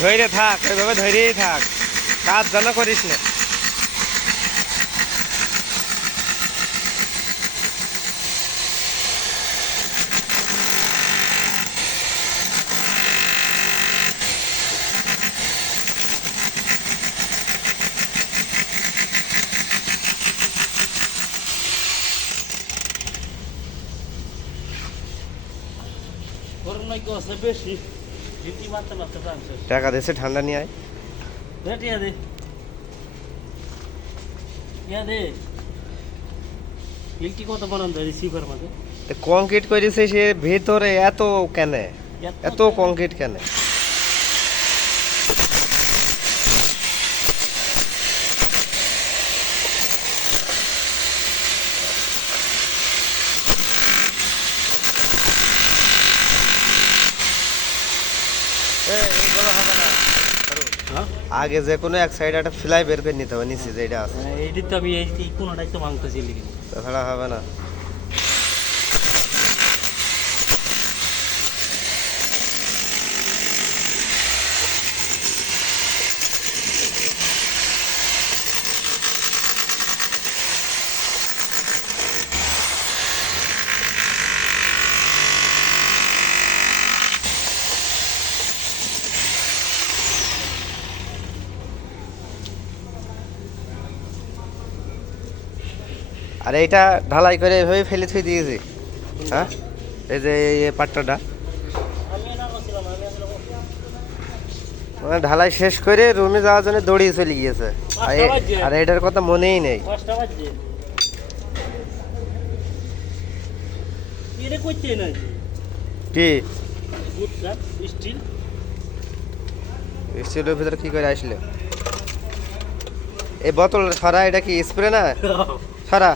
ধৈর্য থাক, ওইভাবে ধৈর্যই থাক, কাজ যেন করিস না। বেশি ঝিটি মারতে মারতে টানছে। টাকা দিয়েছে, ঠান্ডা নিয়ে আয়। টিয়া দে, টিয়া দে। লিঙ্কি কত বানান দেয় রিসিভার মাঝে? কংক্রিট করেছে সে ভেতরে এত কেন, এত কংক্রিট কেন? এগুলো হবে না। আগে যে কোনো এক সাইড একটা ফ্লাই বের করে নিতে হবে নিচে যেটা আছে। এইটি তো আমি এই কোনোটাই তো ভাঙতেছি লিখে। তাছাড়া হবে না। আর এইটা ঢালাই করে এভাবে ফেলে থুই দিয়েছি। হ্যাঁ, এই যে এই পাট্টাটা মানে ঢালাই শেষ করে রুমে যাওয়ার জন্য দৌড়িয়ে চলে গিয়েছে। আর এটার কথা মনেই নেই। কি স্টিলের ভিতরে কি করে আসলে? এই বোতল সরা, এটা কি স্প্রে না? সরা।